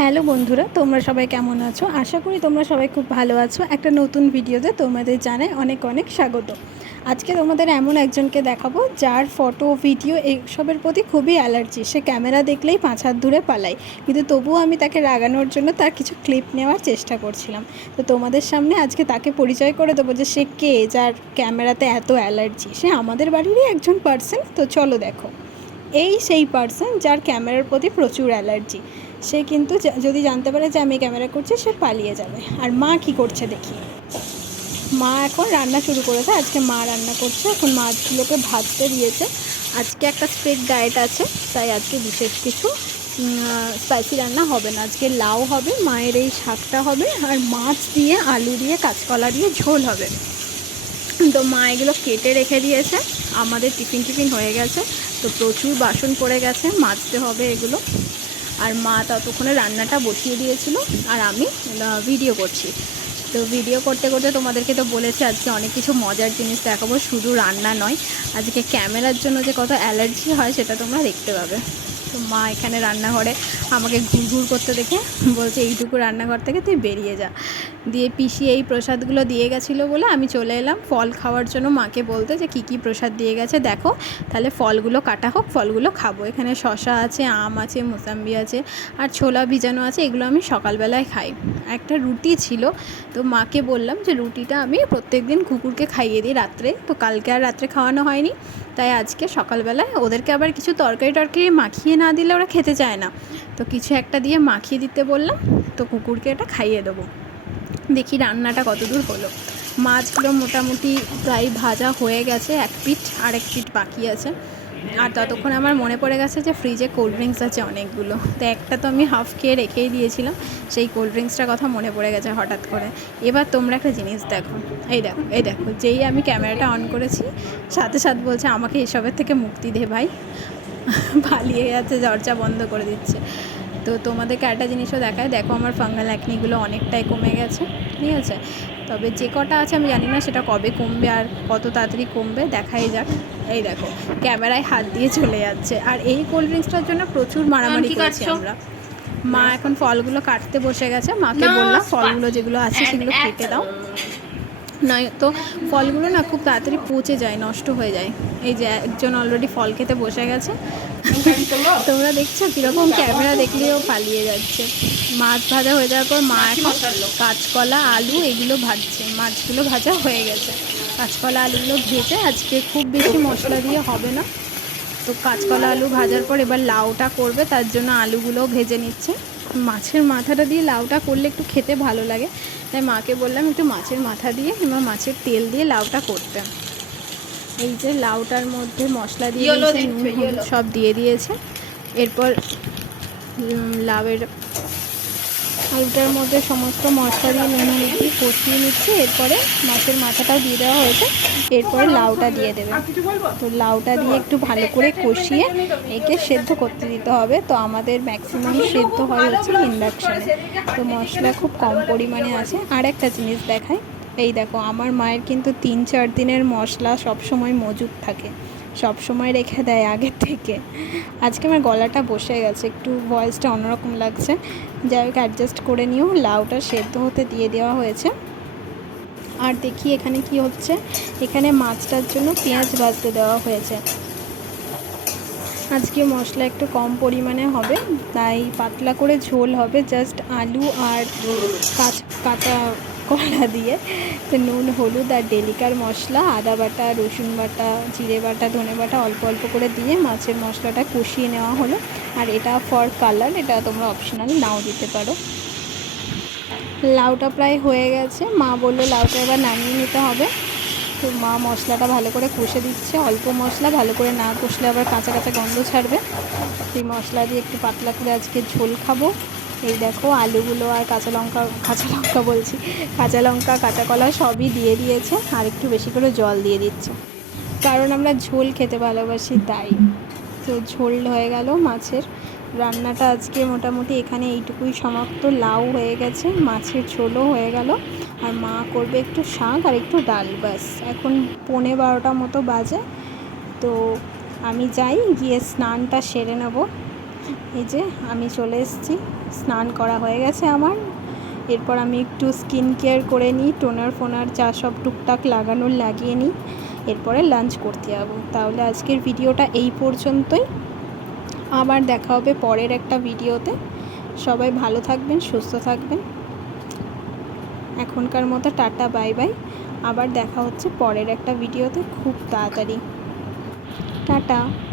Hello বন্ধুরা, তোমরা সবাই কেমন আছো? আশা করি তোমরা সবাই খুব ভালো আছো। একটা নতুন ভিডিওতে তোমাদের জানাই অনেক অনেক স্বাগত। আজকে তোমাদের এমন একজনকে দেখাবো যার ফটো ভিডিও এইসবের প্রতি খুবই অ্যালার্জি। সে ক্যামেরা দেখলেই 5 হাত দূরে পালায়, কিন্তু তবুও আমি তাকে রাগানোর জন্য তার কিছু ক্লিপ নেওয়ার চেষ্টা করছিলাম। তো তোমাদের সামনে আজকে তাকে পরিচয় করে দেবো যে সে কে, যার ক্যামেরাতে এত অ্যালার্জি। সে আমাদের বাড়িরই একজন পার্সন। তো চলো দেখো, এই সেই পার্সন যার ক্যামেরার প্রতি প্রচুর অ্যালার্জি। সে কিন্তু যদি জানতে পারে যে আমি ক্যামেরা করছি, সে পালিয়ে যাবে। আর মা কি করছে দেখি। মা এখন রান্না শুরু করেছে। আজকে মা রান্না করছে, এখন মাছগুলোকে ভাজতে দিয়েছে। আজকে একটা স্ট্রিক্ট ডায়েট আছে, তাই আজকে বিশেষ কিছু স্পাইসি রান্না হবে না। আজকে লাউ হবে, মায়ের এই শাকটা হবে, আর মাছ দিয়ে আলু দিয়ে কাঁচকলা দিয়ে ঝোল হবে। তো মা এগুলো কেটে রেখে দিয়েছে। আমাদের টিফিন হয়ে গেছে, তো প্রচুর বাসন পড়ে গেছে, মাজতে হবে এগুলো। আর মা ততক্ষণে রান্নাটা বসিয়ে দিয়েছিল, আর আমি ভিডিও করছি। তো ভিডিও করতে করতে তোমাদেরকে তো বলেছি আজকে অনেক কিছু মজার জিনিস দেখাবো, শুধু রান্না নয়। আজকে ক্যামেরার জন্য যে কত অ্যালার্জি হয় সেটা তোমরা দেখতে পাবে। তো মা এখানে রান্নাঘরে আমাকে ঘুরঘুর করতে দেখে বলছে, এইটুকু রান্নাঘর থেকে তুই বেরিয়ে যা। দিয়ে পিসি এই প্রসাদগুলো দিয়ে গেছিলো বলে আমি চলে এলাম ফল খাওয়ার জন্য, মাকে বলতে যে কী কী প্রসাদ দিয়ে গেছে দেখো, তাহলে ফলগুলো কাটা হোক, ফলগুলো খাবো। এখানে শশা আছে, আম আছে, মোসাম্বি আছে, আর ছোলা ভিজানো আছে। এগুলো আমি সকালবেলায় খাই। একটা রুটি ছিল, তো মাকে বললাম যে রুটিটা আমি প্রত্যেক দিন কুকুরকে খাইয়ে দিই রাত্রে, তো কালকে আর রাত্রে খাওয়ানো হয়নি, তাই আজকে সকালবেলায় ওদেরকে আবার কিছু তরকারি মাখিয়ে না দিলে ওরা খেতে চায় না, তো কিছু একটা দিয়ে মাখিয়ে দিতে বললাম, তো কুকুরকে এটা খাইয়ে দেবো। দেখি রান্নাটা কতদূর হলো। মাছগুলো মোটামুটি প্রায় ভাজা হয়ে গেছে, এক পিঠ, আর এক পিঠ বাকি আছে। আর ততক্ষণ আমার মনে পড়ে গেছে যে ফ্রিজে কোল্ড ড্রিঙ্কস আছে অনেকগুলো, তো একটা তো আমি হাফ খেয়ে রেখেই দিয়েছিলাম, সেই কোল্ড ড্রিঙ্কসটার কথা মনে পড়ে গেছে হঠাৎ করে। এবার তোমরা একটা জিনিস দেখো, এই দেখো, যেই আমি ক্যামেরাটা অন করেছি সাথে সাথে বলছে আমাকে এসবের থেকে মুক্তি দে ভাই, পালিয়ে যাচ্ছে, দরজা বন্ধ করে দিচ্ছে। তো তোমাদেরকে একটা জিনিসও দেখায়, দেখো আমার ফাঙ্গাল অ্যাকনিগুলো অনেকটাই কমে গেছে, ঠিক আছে। তবে যে কটা আছে আমি জানি না সেটা কবে কমবে আর কত তাড়াতাড়ি কমবে, দেখাই যাক। এই দেখো ক্যামেরায় হাত দিয়ে চলে যাচ্ছে। আর এই কোল্ড ড্রিঙ্কসটার জন্য প্রচুর মারামারি করেছি আমরা। মা এখন ফলগুলো কাটতে বসে গেছে, মাকে বললাম ফলগুলো যেগুলো আছে সেগুলো কেটে দাও, নয় তো ফলগুলো না খুব তাড়াতাড়ি পচে যায়, নষ্ট হয়ে যায়। এই যে একজন অলরেডি ফল খেতে বসে গেছে, তোমরা দেখছো কীরকম ক্যামেরা দেখলেও পালিয়ে যাচ্ছে। মাছ ভাজা হয়ে যাওয়ার পর মা এখন কাঁচকলা আলু এগুলো ভাজছে। মাছগুলো ভাজা হয়ে গেছে, কাঁচকলা আলুগুলো ভেজে আজকে খুব বেশি মশলা দিয়ে হবে না। তো কাঁচকলা আলু ভাজার পর এবার লাউটা করবে, তার জন্য আলুগুলোও ভেজে নিচ্ছে। মাছের মাথাটা দিয়ে লাউটা করলে একটু খেতে ভালো লাগে, তাই মাকে বললাম একটু মাছের মাথা দিয়ে কিংবা মাছের তেল দিয়ে লাউটা করতে। এই যে লাউটার মধ্যে মশলা দিয়ে দিয়েছে, নুন হলুদ সব দিয়ে দিয়েছে। এরপর লাউয়ের আলুটার মধ্যে সমস্ত মশলা দিয়ে নুন হলুদ দিয়ে কষিয়ে নিচ্ছে। এরপরে মাছের মাথাটাও দিয়ে দেওয়া হয়েছে, এরপরে লাউটা দিয়ে দেবে। তো লাউটা দিয়ে একটু ভালো করে কষিয়ে একে সেদ্ধ করতে দিতে হবে। তো আমাদের ম্যাক্সিমাম সেদ্ধ হয় হচ্ছে ইন্ডাকশানে, তো মশলা খুব কম পরিমাণে আছে। আর একটা জিনিস দেখায়, এই দেখো আমার মায়ের কিন্তু 3-4 দিনের মশলা সবসময় মজুদ থাকে, সব সময় রেখে দেয় আগের থেকে। আজকে আমার গলাটা বসে গেছে, একটু ভয়েসটা অন্যরকম লাগছে, যাই হোক অ্যাডজাস্ট করে নিও। লাউটা সেদ্ধ হতে দিয়ে দেওয়া হয়েছে। আর দেখি এখানে কি হচ্ছে, এখানে মাছটার জন্য পেঁয়াজ ভাজতে দেওয়া হয়েছে। আজকে মশলা একটু কম পরিমাণে হবে, তাই পাতলা করে ঝোল হবে, জাস্ট আলু আর কাঁচা কলা দিয়ে। তো নুন হলুদ আর ডেলিকার মশলা, আদা বাটা, রসুন বাটা, জিরে বাটা, ধনে বাটা অল্প অল্প করে দিয়ে মাছের মশলাটা কষিয়ে নেওয়া হলো। আর এটা ফর কালার, এটা তোমরা অপশনাল নাও দিতে পারো। লাউটা প্রায় হয়ে গেছে, মা বললো লাউটা এবার নামিয়ে নিতে হবে। তো মা মশলাটা ভালো করে কষে দিচ্ছে, অল্প মশলা, ভালো করে না কষলে আবার কাঁচা কাঁচা গন্ধ ছাড়বে। সেই মশলা দিয়ে একটু পাতলা করে আজকে ঝোল খাবো। এই দেখো আলুগুলো আর কাঁচা লঙ্কা বলছি, কাঁচা লঙ্কা কাঁচা কলা সবই দিয়ে দিয়েছে, আর একটু বেশি করে জল দিয়ে দিচ্ছে, কারণ আমরা ঝোল খেতে ভালোবাসি তাই। তো ঝোল হয়ে গেল মাছের রান্নাটা আজকে মোটামুটি এখানে এইটুকুই সমাপ্ত। লাউ হয়ে গেছে, মাছের ঝোলও হয়ে গেল, আর মা করবে একটু শাক আর একটু ডাল, ব্যাস। এখন 11:15 মতো বাজে, তো আমি যাই, গিয়ে স্নানটা সেরে নেব। এই যে আমি চলে এসেছি। স্নান করা হয়ে গেছে আমার। এরপর আমি একটু স্কিন কেয়ার করে নিই, টোনার ফোনার যা সব টুকটাক লাগানোর লাগিয়ে নিই, এরপরে লাঞ্চ করতে যাবো। তাহলে আজকের ভিডিওটা এই পর্যন্তই, আবার দেখা হবে পরের একটা ভিডিওতে। সবাই ভালো থাকবেন, সুস্থ থাকবেন। এখনকার মতো টাটা, বাই বাই। আবার দেখা হচ্ছে পরের একটা ভিডিওতে খুব তাড়াতাড়ি। টাটা।